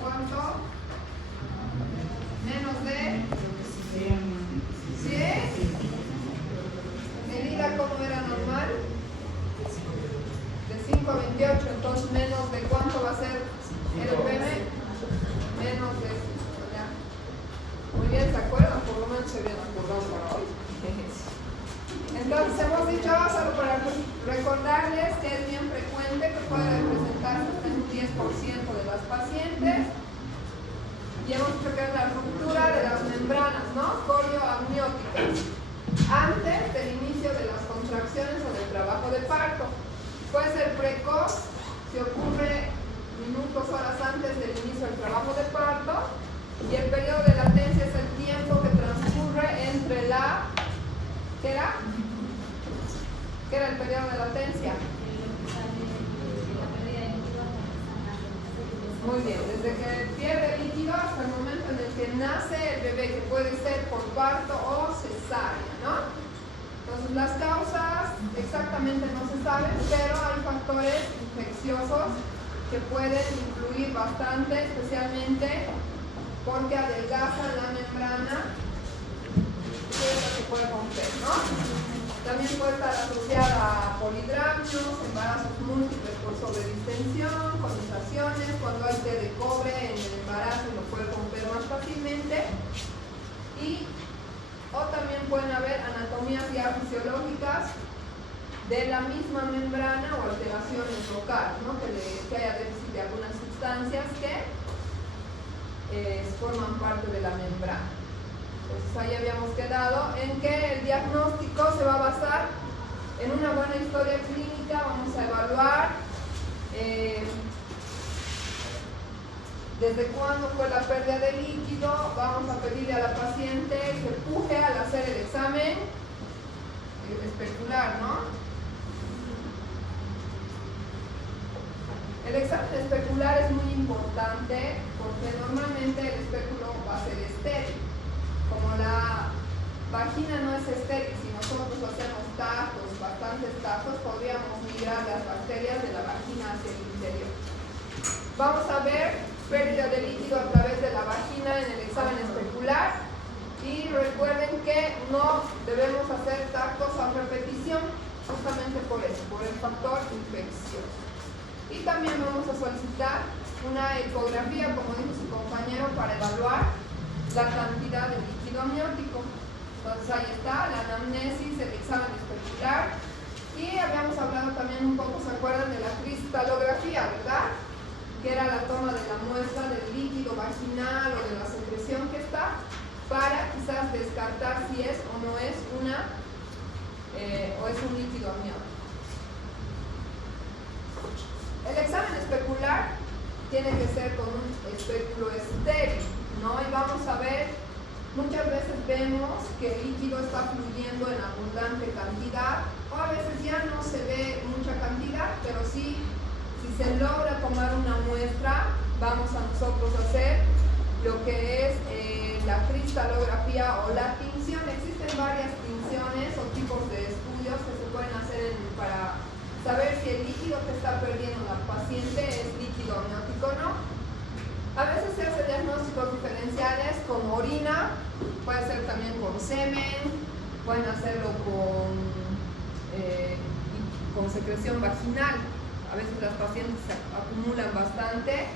¿cuánto? Menos de 10. Medida como era normal. De 5,28. Entonces menos de ¿cuánto va a ser el PM? Menos de 5. ¿Ya? Muy bien, ¿se acuerdan? Por lo menos se habían acordado para hoy. Entonces hemos dicho, solo para recordarles que es bien frecuente que puede representarse hasta en un 10% de las pacientes. Y hemos dicho que es la ruptura de las membranas, ¿no? Corioamnióticas, antes del inicio de las contracciones o del trabajo de parto. Puede ser precoz, si ocurre minutos, horas antes del inicio del trabajo de parto. Y el periodo de latencia es el tiempo que transcurre entre la... ¿Qué era? ¿Qué era el periodo de latencia? Muy bien, desde que pierde líquido hasta el momento en el que nace el bebé, que puede ser por parto o cesárea, ¿no? Entonces las causas exactamente no se saben, pero hay factores infecciosos que pueden influir bastante, especialmente porque adelgazan la membrana y eso se puede romper, ¿no? También puede estar asociada a polidramios, embarazos múltiples por sobredistensión, condensaciones, cuando hay té de cobre en el embarazo lo puede romper más fácilmente. O también pueden haber anatomías ya fisiológicas de la misma membrana o alteraciones locales, ¿no? Que haya déficit de algunas sustancias que forman parte de la membrana. Entonces ahí habíamos quedado en que el diagnóstico se va a basar en una buena historia clínica. Vamos a evaluar desde cuándo fue la pérdida de líquido. Vamos a pedirle a la paciente que puje al hacer el examen especular, ¿no? El examen especular es muy importante porque normalmente el espéculo va a ser estéril. Como la vagina no es estéril, si nosotros hacemos tactos, bastantes tactos, podríamos migrar las bacterias de la vagina hacia el interior. Vamos a ver pérdida de líquido a través de la vagina en el examen especular. Y recuerden que no debemos hacer tactos a repetición, justamente por eso, por el factor infeccioso. Y también vamos a solicitar una ecografía, como dijo su compañero, para evaluar la cantidad de líquido amniótico. Entonces ahí está la anamnesis, el examen especular. Y habíamos hablado también un poco, ¿se acuerdan de la cristalografía, verdad? Que era la toma de la muestra del líquido vaginal o de la secreción que está, para quizás descartar si es o no es un líquido amniótico. El examen especular tiene que ser con un espéculo estéril, ¿no? Y vamos a ver, muchas veces vemos que el líquido está fluyendo en abundante cantidad, o a veces ya no se ve mucha cantidad, pero sí, si se logra tomar una muestra, vamos a nosotros hacer lo que es la cristalografía o la tinción. Existen varias tinciones o tipos de estudios que se pueden hacer para saber si el líquido que está perdiendo la paciente es líquido amniótico o no. A veces se hace diagnósticos diferenciales con orina, puede ser también con semen, pueden hacerlo con secreción vaginal. A veces las pacientes se acumulan bastante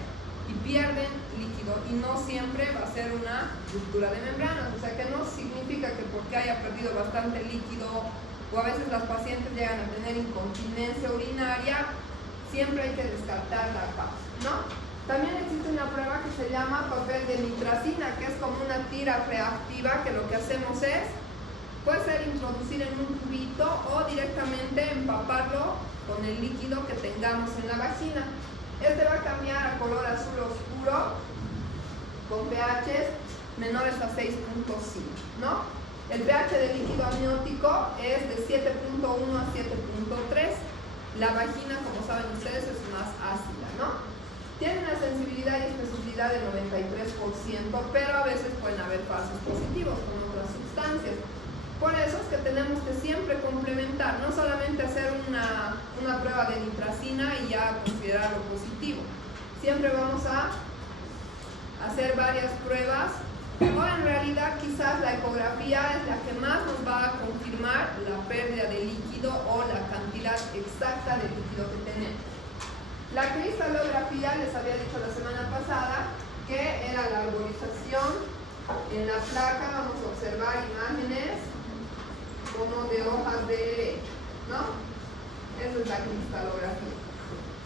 y pierden líquido, y no siempre va a ser una ruptura de membranas, o sea que no significa que porque haya perdido bastante líquido, o a veces las pacientes llegan a tener incontinencia urinaria, siempre hay que descartar la causa, ¿no? También existe una prueba que se llama papel de nitracina, que es como una tira reactiva, que lo que hacemos es, puede ser introducir en un tubito o directamente empaparlo con el líquido que tengamos en la vagina. Este va a cambiar a color azul oscuro con pH menores a 6.5, ¿no? El pH del líquido amniótico es de 7.1 a 7.3. La vagina, como saben ustedes, es más ácida, ¿no? Tiene una sensibilidad y especificidad del 93%, pero a veces pueden haber falsos positivos con otras sustancias. Por eso es que tenemos que siempre complementar, no solamente hacer una prueba de nitracina y ya considerarlo positivo. Siempre vamos a hacer varias pruebas, o en realidad quizás la ecografía es la que más nos va a confirmar la pérdida de líquido o la cantidad exacta de líquido que tenemos. La cristalografía, les había dicho la semana pasada, que era la arborización. En la placa vamos a observar imágenes como de hojas de helecho, ¿no? Esa es la cristalografía.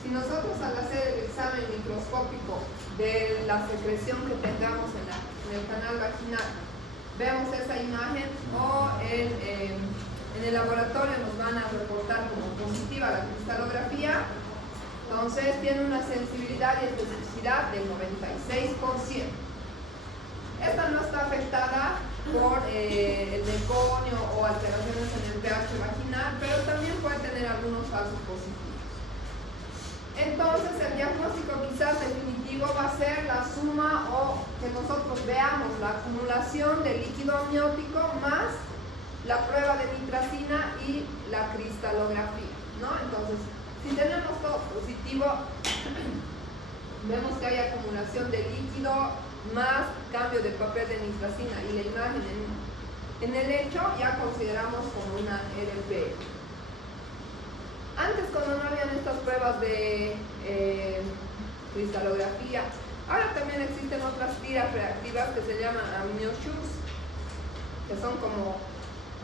Si nosotros al hacer el examen microscópico de la secreción que tengamos en el canal vaginal, vemos esa imagen, o en el laboratorio nos van a reportar como positiva la cristalografía, entonces tiene una sensibilidad y especificidad del 96%. Esta no está afectada por el meconio o alteraciones en el pH vaginal, pero también puede tener algunos falsos positivos. Entonces el diagnóstico quizás definitivo va a ser la suma, o que nosotros veamos la acumulación de líquido amniótico más la prueba de nitracina y la cristalografía, ¿no? Entonces, si tenemos todo positivo, vemos que hay acumulación de líquido más cambio de papel de nitracina y la imagen en el lecho, ya consideramos como una RP. Antes, cuando no habían estas pruebas de cristalografía, ahora también existen otras tiras reactivas que se llaman amnioshoes, que son como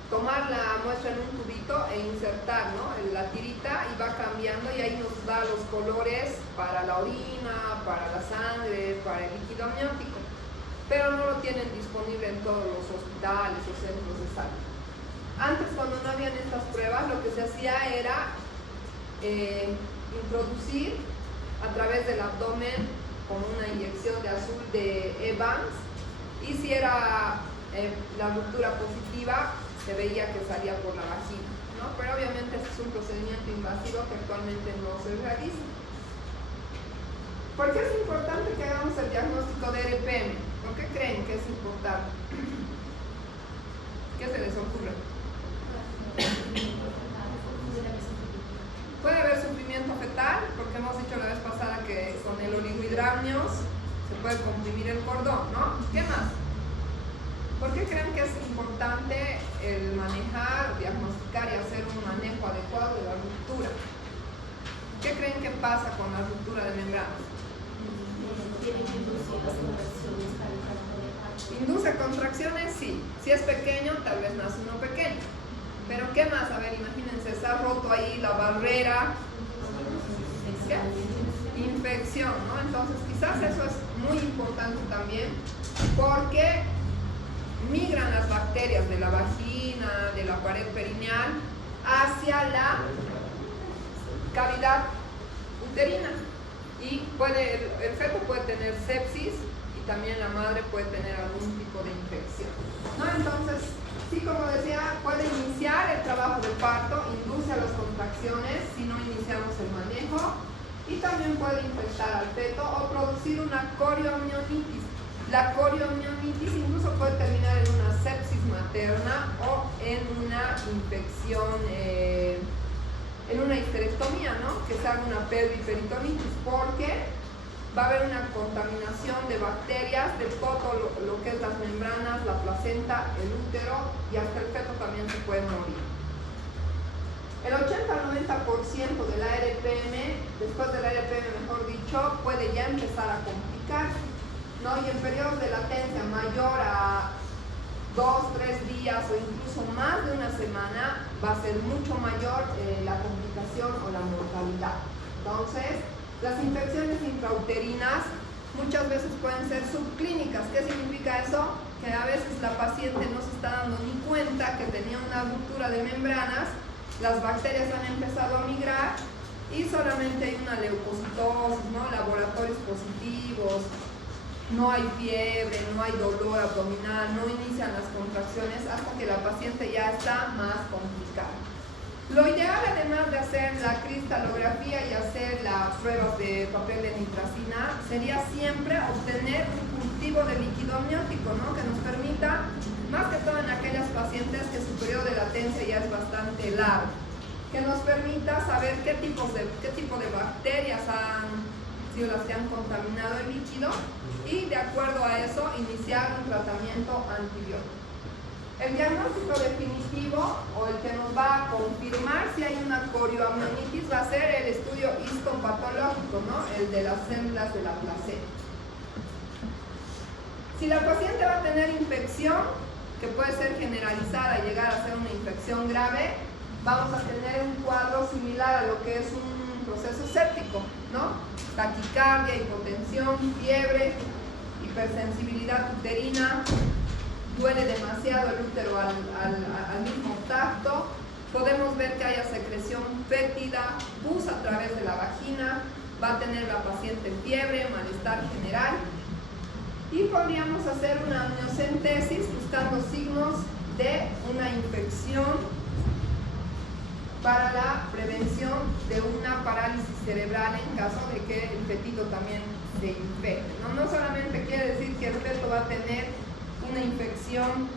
tomar la muestra en un tubito e insertar, ¿no?, la tirita, y va cambiando, y ahí nos da los colores para la orina, para la sangre, para el líquido amniótico, pero no lo tienen disponible en todos los hospitales o centros de salud. Antes, cuando no habían estas pruebas, lo que se hacía era introducir a través del abdomen con una inyección de azul de Evans, y si era la ruptura positiva, se veía que salía por la vagina, ¿no? Pero obviamente este es un procedimiento invasivo que actualmente no se realiza. ¿Por qué es importante que hagamos el diagnóstico de RPM? ¿Por qué creen que es importante? ¿Qué se les ocurre? Puede haber sufrimiento fetal, porque hemos dicho la vez pasada que con el oligohidramnios se puede comprimir el cordón, ¿no? ¿Qué más? ¿Por qué creen que es importante el manejar, diagnosticar y hacer un manejo adecuado de la ruptura? ¿Qué creen que pasa con la ruptura de membranas? ¿Induce contracciones? Sí. Si es pequeño, tal vez nace uno pequeño. Pero ¿qué más? A ver, imagínense, se ha roto ahí la barrera. ¿Qué? Infección, ¿no? Entonces quizás eso es muy importante también, porque migran las bacterias de la vagina, de la pared perineal, hacia la cavidad uterina, y el feto puede tener sepsis, y también la madre puede tener algún tipo de infección, ¿no? Entonces, sí, como decía, puede iniciar el trabajo de parto, induce a las contracciones si no iniciamos el manejo, y también puede infectar al feto o producir una corioamnionitis. La corioamnionitis incluso puede terminar en una sepsis materna o en una infección, en una histerectomía, ¿no?, que se haga una pelviperitonitis, porque va a haber una contaminación de bacterias de todo lo que es las membranas, la placenta, el útero, y hasta el feto también se puede morir. El 80 al 90% de la RPM, después de la RPM mejor dicho, puede ya empezar a complicarse, ¿no? Y en periodos de latencia mayor a 2-3 días o incluso más de una semana, va a ser mucho mayor la complicación o la mortalidad. Entonces, las infecciones intrauterinas muchas veces pueden ser subclínicas. ¿Qué significa eso? Que a veces la paciente no se está dando ni cuenta que tenía una ruptura de membranas, las bacterias han empezado a migrar y solamente hay una leucocitosis, ¿no?, laboratorios positivos, no hay fiebre, no hay dolor abdominal, no inician las contracciones hasta que la paciente ya está más complicada. Lo ideal, además de hacer la cristalografía y hacer las pruebas de papel de nitracina, sería siempre obtener un cultivo de líquido amniótico, ¿no?, que nos permita, más que todo en aquellas pacientes que su periodo de latencia ya es bastante largo, que nos permita saber qué tipo de bacterias sido las que han contaminado el líquido y de acuerdo a eso iniciar un tratamiento antibiótico. El diagnóstico definitivo o el que nos va a confirmar si hay una corioamnionitis va a ser el estudio histopatológico, ¿no? El de las células de la placenta. Si la paciente va a tener infección, que puede ser generalizada y llegar a ser una infección grave, vamos a tener un cuadro similar a lo que es un proceso séptico, ¿no? Taquicardia, hipotensión, fiebre, hipersensibilidad uterina, duele demasiado el útero al mismo tacto, podemos ver que haya secreción fétida, pus a través de la vagina, va a tener la paciente fiebre, malestar general y podríamos hacer una amniocentesis buscando signos de una infección para la prevención de una parálisis cerebral en caso de que el fetito también se infecte. No solamente quiere decir que el feto va a tener una infección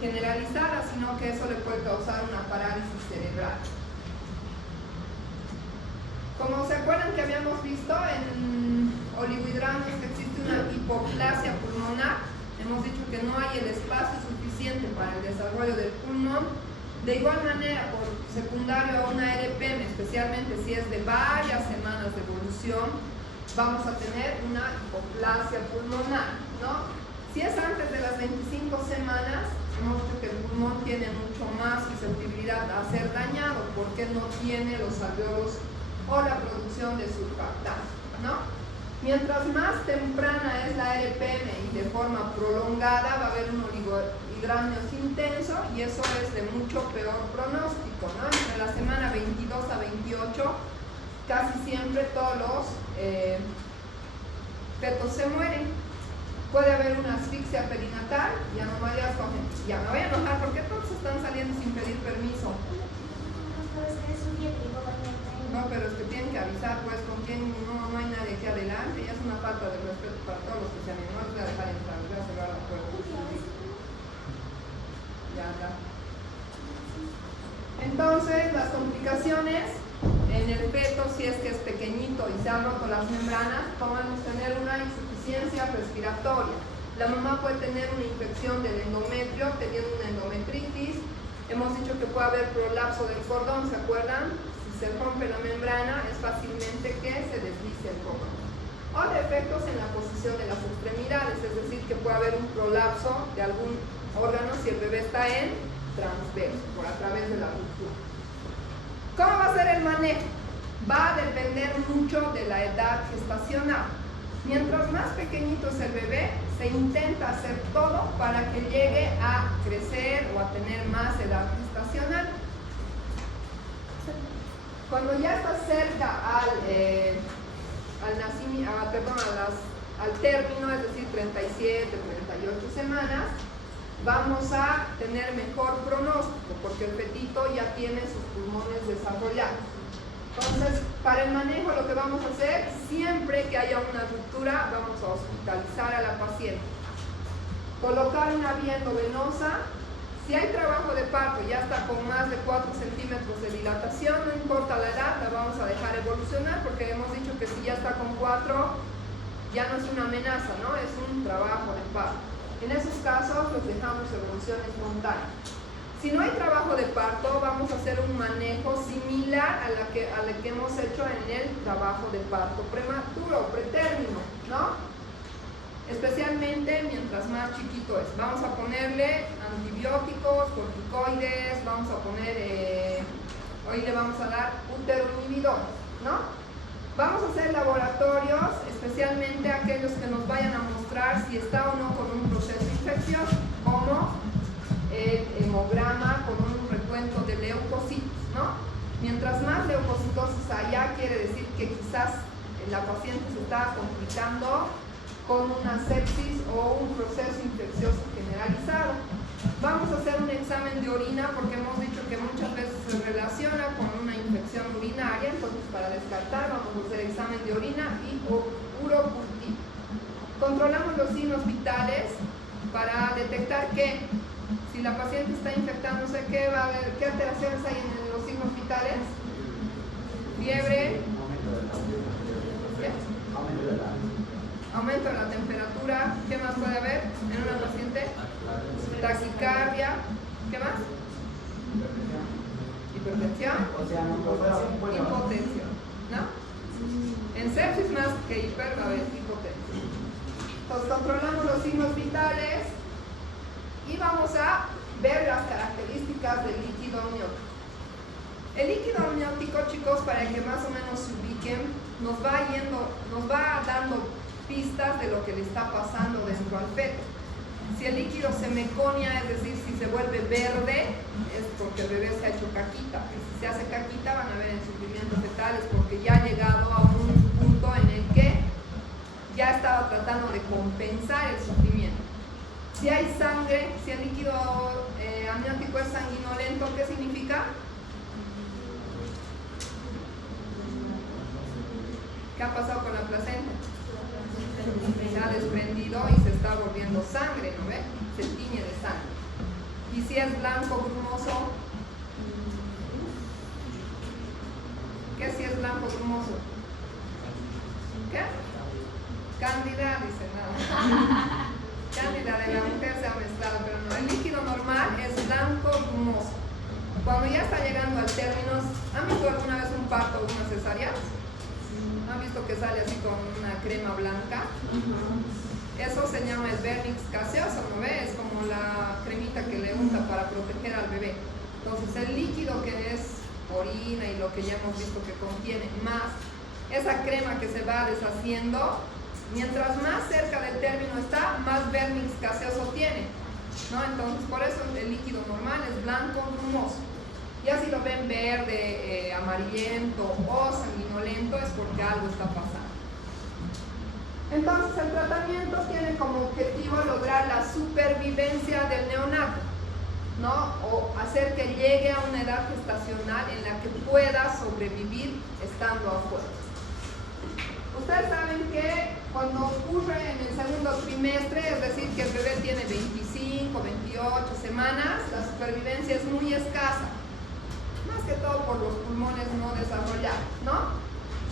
generalizada, sino que eso le puede causar una parálisis cerebral. Como se acuerdan que habíamos visto en oligohidramios que existe una hipoplasia pulmonar, hemos dicho que no hay el espacio suficiente para el desarrollo del pulmón. De igual manera, por secundario a una RPM, especialmente si es de varias semanas de evolución, vamos a tener una hipoplasia pulmonar, ¿no? Si es antes de las 25 semanas, hemos visto que el pulmón tiene mucho más susceptibilidad a ser dañado porque no tiene los alveolos o la producción de surfactante, ¿no? Mientras más temprana es la RPM y de forma prolongada, va a haber un oligohidramnios intenso y eso es de mucho peor pronóstico, ¿no? Entre la semana 22 a 28, casi siempre todos los fetos se mueren. Puede haber una asfixia perinatal y anomalias congénitas. Ya me voy a enojar porque todos están saliendo sin pedir permiso. No, pero es que tienen que avisar, pues, con quién no hay nadie aquí adelante. Ya es una falta de respeto para todos los que se animan. No les voy a dejar entrar, les voy a cerrar la puerta. Ya. Entonces, las complicaciones en el feto, si es que es pequeñito y se han roto las membranas, podemos tener una insuficiencia respiratoria. La mamá puede tener una infección del endometrio, teniendo una endometritis. Hemos dicho que puede haber prolapso del cordón, ¿se acuerdan? Si se rompe la membrana, es fácilmente que se deslice el cordón. O defectos en la posición de las extremidades, es decir, que puede haber un prolapso de algún órgano si el bebé está en transverso, por a través de la ruptura. ¿Cómo va a ser el manejo? Va a depender mucho de la edad gestacional. Mientras más pequeñito es el bebé, se intenta hacer todo para que llegue a crecer o a tener más edad gestacional. Cuando ya está cerca al término, es decir, 37, 38 semanas, vamos a tener mejor pronóstico porque el fetito ya tiene sus pulmones desarrollados. Entonces, para el manejo lo que vamos a hacer, siempre que haya una ruptura, vamos a hospitalizar a la paciente. Colocar una vía endovenosa. Si hay trabajo de parto, ya está con más de 4 centímetros de dilatación, no importa la edad, la vamos a dejar evolucionar porque hemos dicho que si ya está con 4, ya no es una amenaza, ¿no? Es un trabajo de parto. En esos casos, los dejamos evolución espontánea. Si no hay trabajo de parto, vamos a hacer un manejo similar a la que hemos hecho en el trabajo de parto prematuro, pretérmino, ¿no? Especialmente mientras más chiquito es. Vamos a ponerle antibióticos, corticoides, vamos a poner, hoy le vamos a dar uteroinhibidores, ¿no? Vamos a hacer laboratorios, especialmente aquellos que nos vayan a mostrar si está o no con un proceso infeccioso, como el hemograma con un recuento de leucocitos, ¿no? Mientras más leucocitosis haya, quiere decir que quizás la paciente se está complicando con una sepsis o un proceso infeccioso generalizado. Vamos a hacer un examen de orina porque hemos dicho que muchas veces se relaciona con una infección urinaria, entonces para descartar vamos a hacer examen de orina y urocultivo. Controlamos los signos vitales para detectar que si la paciente está infectándose, ¿qué va a haber? ¿Qué alteraciones hay en los signos vitales? Fiebre, Aumento de la temperatura. ¿Qué más puede haber en una paciente? Taquicardia. ¿Qué más? Hipertensión. Hipotensión, ¿no? En sepsis más que hiper va a haber hipotensión. Entonces controlamos los signos vitales y vamos a ver las características del líquido amniótico. El líquido amniótico, chicos, para que más o menos se ubiquen, nos va dando pistas de lo que le está pasando dentro al feto. Si el líquido se meconia, es decir, si se vuelve verde, es porque el bebé se ha hecho caquita. Y si se hace caquita, van a ver en sufrimiento fetal, es porque ya ha llegado a un punto en el que ya estaba tratando de compensar el sufrimiento. Si hay sangre, si el líquido amniótico es sanguinolento, ¿qué significa? ¿Qué ha pasado con la placenta? Se ha desprendido y se está volviendo sangre, ¿no ve? Se tiñe de sangre. Y si es blanco grumoso, ¿qué si es blanco grumoso? ¿Qué? Cándida, dice nada. Cándida de la mujer se ha mezclado, pero no. El líquido normal es blanco grumoso. Cuando ya está llegando al término, ¿han visto alguna vez un parto o una cesárea? ¿Han visto que sale así con una crema blanca? Eso se llama el vernix gaseoso, ¿no ve? Es como la cremita que le unta para proteger al bebé. Entonces el líquido que es orina y lo que ya hemos visto que contiene, más esa crema que se va deshaciendo, mientras más cerca del término está, más vernix gaseoso tiene, ¿no? Entonces por eso el líquido normal es blanco grumoso. Ya si lo ven verde, amarillento o sanguinolento, es porque algo está pasando. Entonces el tratamiento tiene como objetivo lograr la supervivencia del neonato, ¿no? O hacer que llegue a una edad gestacional en la que pueda sobrevivir estando afuera. Ustedes saben que cuando ocurre en el segundo trimestre, es decir, que el bebé tiene 25, 28 semanas, la supervivencia es muy escasa. Más que todo por los pulmones no desarrollados, ¿no?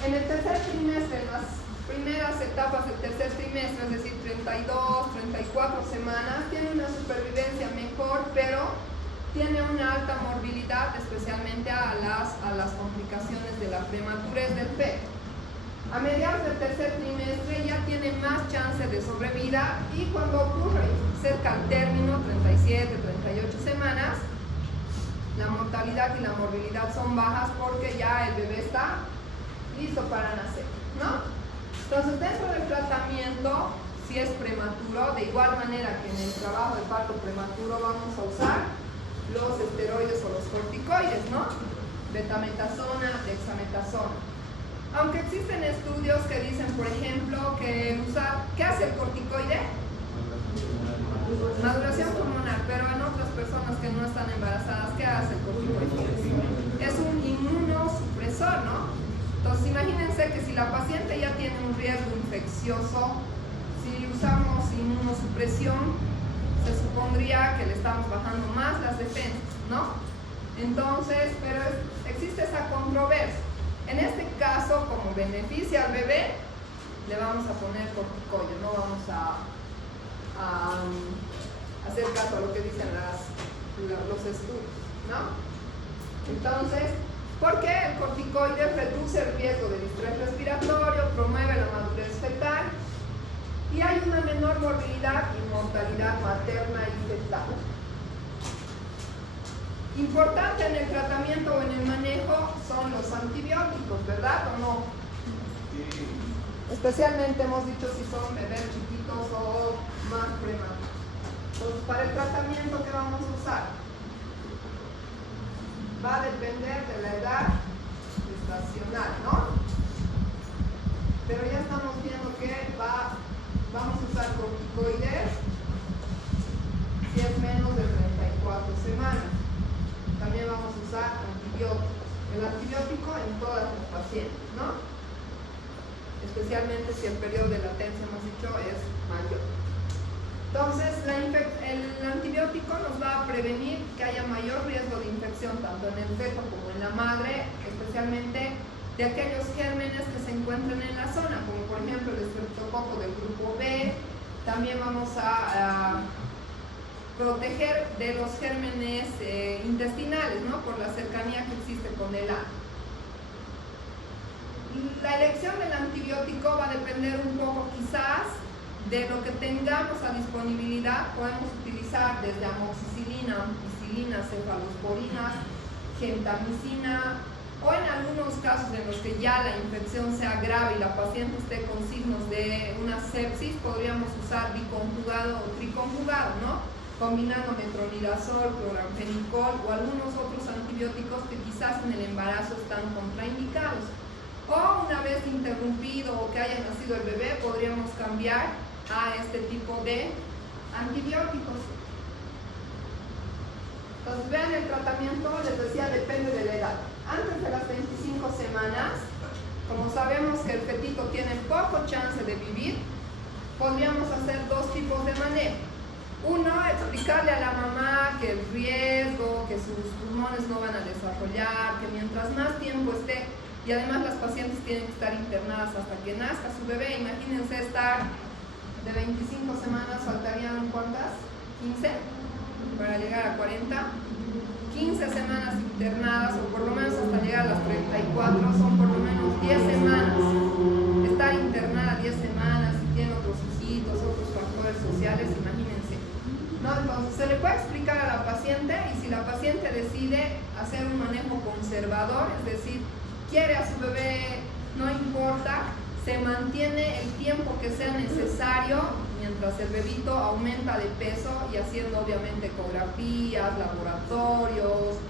En el tercer trimestre, en las primeras etapas del tercer trimestre, es decir, 32, 34 semanas, tiene una supervivencia mejor, pero tiene una alta morbilidad, especialmente a las complicaciones de la prematurez del feto. A mediados del tercer trimestre ya tiene más chance de sobrevida y cuando ocurre cerca al término, 37, 38 semanas, la mortalidad y la morbilidad son bajas porque ya el bebé está listo para nacer, ¿no? Entonces, dentro del tratamiento, si es prematuro, de igual manera que en el trabajo de parto prematuro vamos a usar los esteroides o los corticoides, ¿no? Betametasona, dexametasona. Aunque existen estudios que dicen, por ejemplo, que usar, ¿qué hace el corticoide? Maduración pulmonar, pero en otras personas que no están embarazadas, ¿qué hace el corticoide? Es un inmunosupresor, ¿no? Entonces imagínense que si la paciente ya tiene un riesgo infeccioso, si usamos inmunosupresión, se supondría que le estamos bajando más las defensas, ¿no? Entonces, pero existe esa controversia. En este caso, como beneficia al bebé, le vamos a poner corticoide, no vamos a hacer caso a lo que dicen los estudios, ¿no? Entonces, ¿por qué el corticoide reduce el riesgo de distrés respiratorio, promueve la madurez fetal y hay una menor morbilidad y mortalidad materna y fetal? Importante en el tratamiento o en el manejo son los antibióticos, ¿verdad o no? Especialmente hemos dicho si son bebés chiquitos o más prematuros. Entonces, para el tratamiento que vamos a usar va a depender de la edad gestacional, ¿no? Pero ya estamos viendo que vamos a usar corticoides si es menos de 34 semanas. También vamos a usar antibióticos. El antibiótico en todas las pacientes, ¿no? Especialmente si el periodo de latencia, hemos dicho, es mayor. Entonces, el antibiótico nos va a prevenir que haya mayor riesgo de infección tanto en el feto como en la madre, especialmente de aquellos gérmenes que se encuentran en la zona, como por ejemplo el estreptococo del grupo B. También vamos a proteger de los gérmenes intestinales, ¿no? Por la cercanía que existe con el ano. La elección del antibiótico va a depender un poco quizás de lo que tengamos a disponibilidad. Podemos utilizar desde amoxicilina, ampicilina, cefalosporinas, gentamicina, o en algunos casos en los que ya la infección sea grave y la paciente esté con signos de una sepsis, podríamos usar biconjugado o triconjugado, ¿no? Combinando metronidazol, cloramfenicol o algunos otros antibióticos que quizás en el embarazo están contraindicados. O una vez interrumpido o que haya nacido el bebé, podríamos cambiar a este tipo de antibióticos. Entonces vean, el tratamiento, les decía, depende de la edad. Antes de las 25 semanas, como sabemos que el fetito tiene poco chance de vivir, podríamos hacer dos tipos de manejo. Uno, explicarle a la mamá que el riesgo, que sus pulmones no van a desarrollar, que mientras más tiempo esté, y además las pacientes tienen que estar internadas hasta que nazca su bebé. Imagínense estar de 25 semanas, faltarían ¿cuántas? 15 para llegar a 40. 15 semanas internadas, o por lo menos hasta llegar a las 34, son por lo menos 10 semanas. Estar internada 10 semanas, si tiene otros hijitos, otros factores sociales, imagínense. ¿No? Entonces se le puede explicar a la paciente, y si la paciente decide hacer un manejo conservador, es decir, quiere a su bebé, no importa, se mantiene el tiempo que sea necesario mientras el bebito aumenta de peso, y haciendo obviamente ecografías, laboratorios,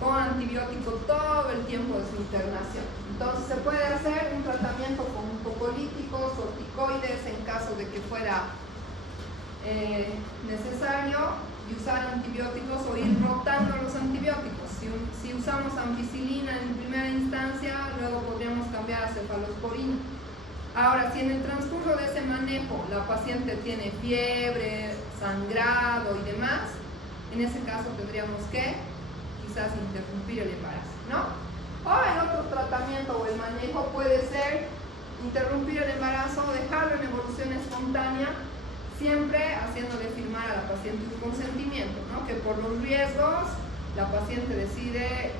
con antibiótico todo el tiempo de su internación. Entonces se puede hacer un tratamiento con mucocolíticos, corticoides en caso de que fuera necesario, y usar antibióticos o ir rotando los antibióticos. Si usamos ampicilina en primera instancia, luego podríamos cambiar a cefalosporina. Ahora, si en el transcurso de ese manejo la paciente tiene fiebre, sangrado y demás, en ese caso tendríamos que quizás interrumpir el embarazo, ¿no? O el otro tratamiento o el manejo puede ser interrumpir el embarazo o dejarlo en evolución espontánea, siempre haciéndole firmar a la paciente un consentimiento, ¿no? Que por los riesgos la paciente decide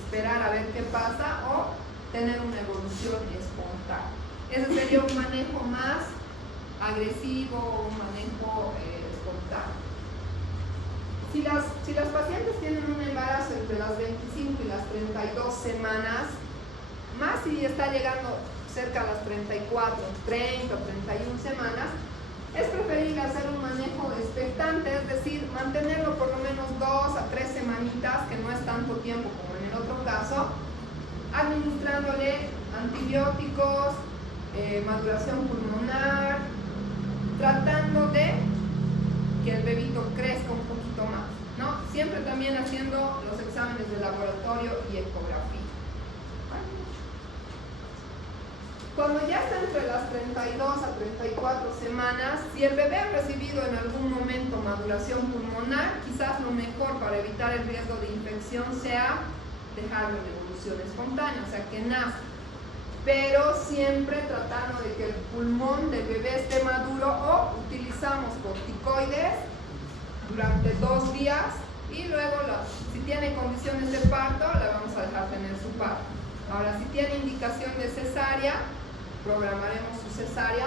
esperar a ver qué pasa o tener una evolución espontánea. Ese sería un manejo más agresivo, un manejo espontáneo. Si las pacientes tienen un embarazo entre las 25 y las 32 semanas, más si está llegando cerca a las 34, 30 o 31 semanas, es preferible hacer un manejo expectante, es decir, mantenerlo por lo menos 2 a 3 semanitas, que no es tanto tiempo como en el otro caso, administrándole antibióticos, maduración pulmonar, tratando de que el bebito crezca un poquito más, ¿no? Siempre también haciendo los exámenes de laboratorio y ecografía. Cuando ya está entre las 32 a 34 semanas, si el bebé ha recibido en algún momento maduración pulmonar, quizás lo mejor para evitar el riesgo de infección sea dejarlo en evolución espontánea, o sea, que nazca. Pero siempre tratando de que el pulmón del bebé esté maduro, o utilizamos corticoides durante 2 días y luego si tiene condiciones de parto, la vamos a dejar tener su parto. Ahora, si tiene indicación de cesárea, programaremos su cesárea,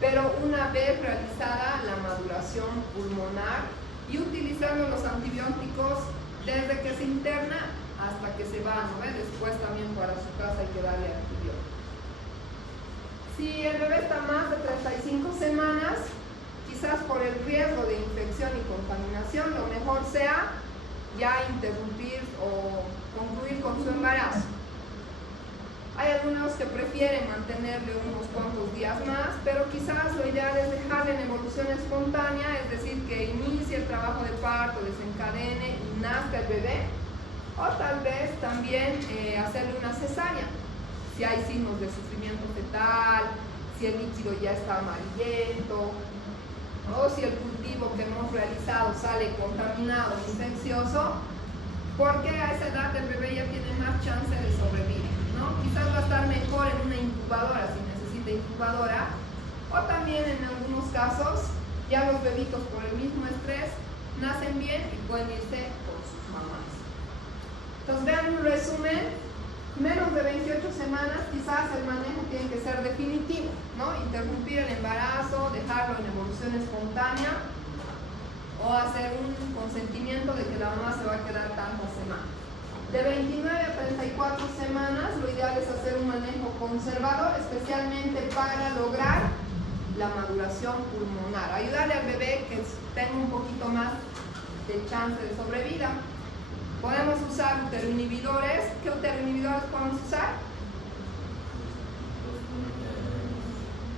pero una vez realizada la maduración pulmonar y utilizando los antibióticos desde que se interna hasta que se va, ¿no? Después también para su casa hay que darle antibióticos. Si el bebé está más de 35 semanas, quizás por el riesgo de infección y contaminación, lo mejor sea ya interrumpir o concluir con su embarazo. Hay algunos que prefieren mantenerle unos cuantos días más, pero quizás lo ideal es dejarle en evolución espontánea, es decir, que inicie el trabajo de parto, desencadene y nazca el bebé, o tal vez también hacerle una cesárea, si hay signos de sufrimiento fetal, si el líquido ya está amarillento, o si el cultivo que hemos realizado sale contaminado o infeccioso, porque a esa edad el bebé ya tiene más chance de sobrevivir. ¿no? Quizás va a estar mejor en una incubadora si necesita incubadora, o también en algunos casos ya los bebitos por el mismo estrés nacen bien y pueden irse con sus mamás. Entonces vean un resumen, menos de 28 semanas quizás el manejo tiene que ser definitivo, ¿no? Interrumpir el embarazo, dejarlo en evolución espontánea o hacer un consentimiento de que la mamá se va a quedar tantas semanas. De 29 a 34 semanas lo ideal es hacer un manejo conservador, especialmente para lograr la maduración pulmonar, ayudarle al bebé que tenga un poquito más de chance de sobrevida. Podemos usar uteroinhibidores. ¿Qué uteroinhibidores podemos usar?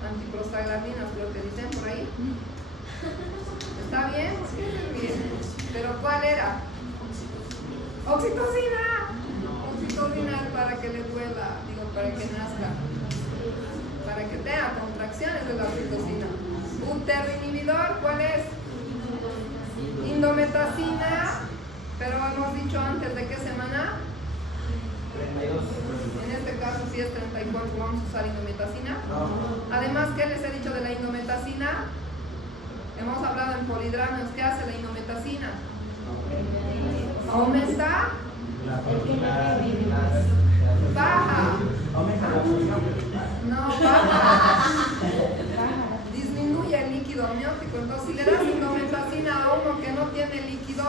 Antiprostaglandinas, creo que dicen por ahí. ¿Está bien? Sí, bien. ¿Pero cuál era? Oxitocina. Oxitocina es para que le duela, digo, para que nazca, para que tenga contracciones de la oxitocina. Uteroinhibidor, ¿cuál es? Indometacina, pero hemos dicho antes de qué semana. 32. En este caso sí es 34, vamos a usar indometacina. Además, ¿qué les he dicho de la indometacina? Hemos hablado en polidramios. ¿Qué hace la indometacina? Aumenta. Baja. Aumenta la función. No, baja. Disminuye el líquido amniótico. Entonces, si le das indometacina a uno que no tiene líquido,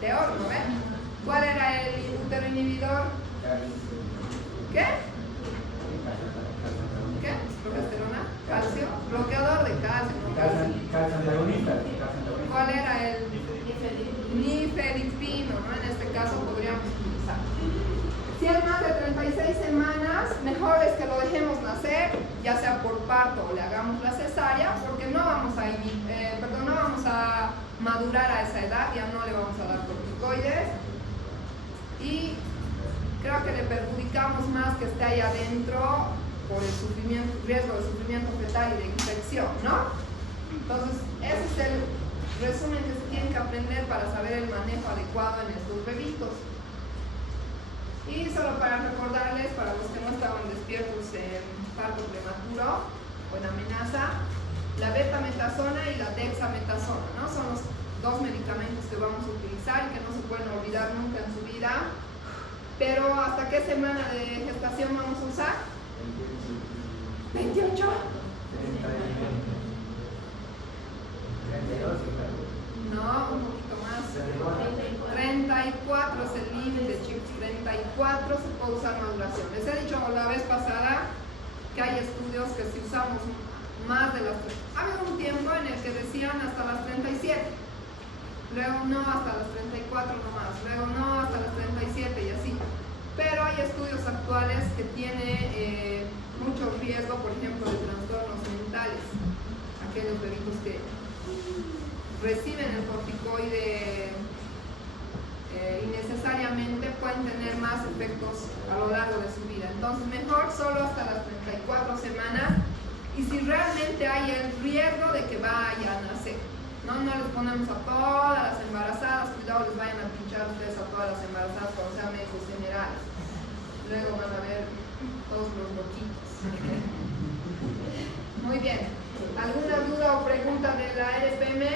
peor, ¿no ves? ¿Cuál era el uteroinhibidor? ¿Qué? ¿Qué? ¿Progesterona? ¿Calcio? Bloqueador de calcio, no calcio. Calcio antagonista. ¿Cuál era el? Nifedipino, ¿no? En este caso podríamos utilizar. Si es más de 36 semanas, mejor es que lo dejemos nacer, ya sea por parto o le hagamos la cesárea, porque no vamos a madurar a esa edad, ya no le vamos a dar corticoides y creo que le perjudicamos más que esté ahí adentro por el riesgo de sufrimiento fetal y de infección, ¿no? Entonces, ese es el resumen que se tienen que aprender para saber el manejo adecuado en estos bebitos. Y solo para recordarles, para los que no estaban despiertos en parto prematuro o en amenaza, la betametasona y la dexametasona, ¿no? Son los dos medicamentos que vamos a utilizar y que no se pueden olvidar nunca en su vida. Pero ¿hasta qué semana de gestación vamos a usar? 28. 32. No, un poquito más. 34 es el límite, chicos. 34 se puede usar maduración. Les he dicho la vez pasada que hay estudios que si usamos más de las... Había un tiempo en el que decían hasta las 37, luego no hasta las 34 nomás, luego no hasta las 37 y así. Pero hay estudios actuales que tienen mucho riesgo, por ejemplo, de trastornos mentales. Aquellos bebitos que reciben el corticoide innecesariamente pueden tener más efectos a lo largo de su vida. Entonces, mejor solo hasta las 34 semanas y si realmente hay el riesgo de que vaya a nacer. No les ponemos a todas las embarazadas, cuidado, les vayan a pinchar ustedes a todas las embarazadas cuando sean médicos generales. Luego van a ver todos los loquitos. Muy bien. ¿Alguna duda o pregunta de la RPM?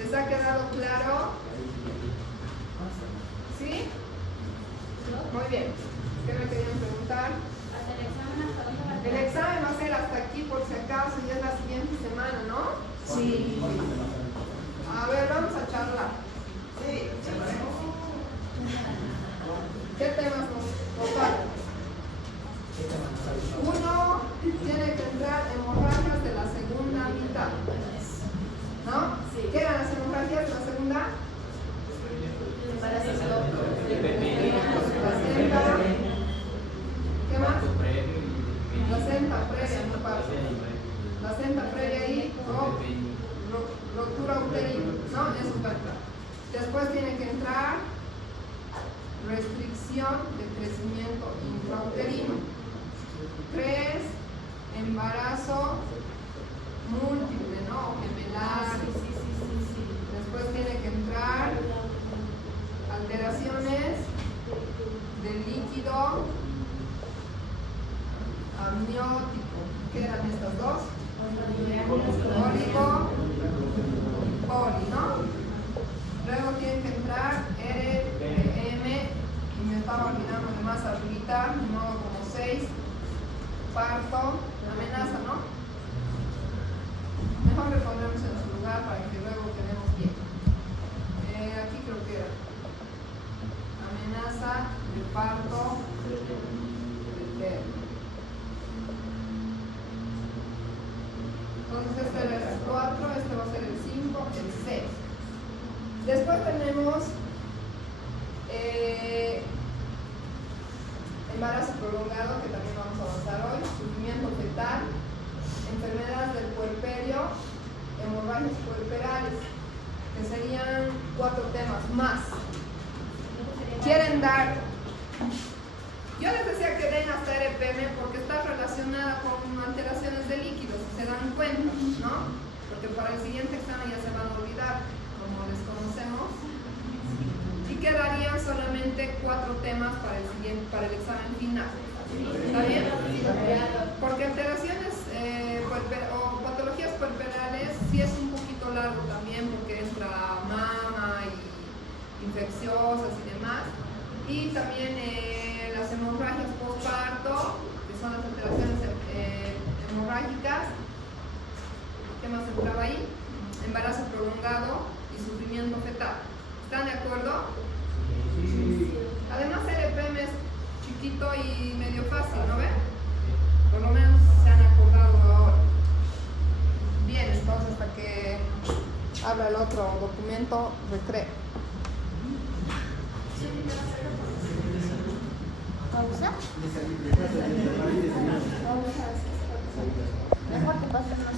¿Les ha quedado claro? ¿Sí? Muy bien. ¿Qué me querían preguntar? ¿Hasta el examen hasta dónde va a El examen va a ser hasta aquí por si acaso y es la siguiente semana, ¿no? Sí. A ver, vamos a charlar. ¿Qué temas nos faltan? Uno, tiene que entrar hemorragias de la segunda mitad, ¿no? Sí. ¿Qué eran las hemorragias de la segunda? ¿Qué más? Placenta previa, no pasa. Placenta previa y Después tenemos embarazo prolongado, que también vamos a avanzar hoy, sufrimiento fetal, enfermedades del puerperio, hemorragias puerperales, que serían 4 temas más. Quieren dar, yo les decía que den hasta RPM porque está relacionada con alteraciones de líquidos, si se dan cuenta, ¿no? Porque para el siguiente examen ya se van a olvidar, como desconocemos, y quedarían solamente 4 temas para el examen final. ¿Está bien? Porque alteraciones o patologías puerperales sí es un poquito largo también, porque entra mama y infecciosas y demás. Y también las hemorragias postparto, que son las alteraciones hemorrágicas. ¿Qué más entraba ahí? Embarazo prolongado y sufrimiento fetal. ¿Están de acuerdo? Sí. Además el EPM es chiquito y medio fácil, ¿no ven? Por lo menos se han acordado ahora. Bien, entonces hasta que abra el otro documento, recreo. ¿Pausa? Desayuno. Mejor que pasen más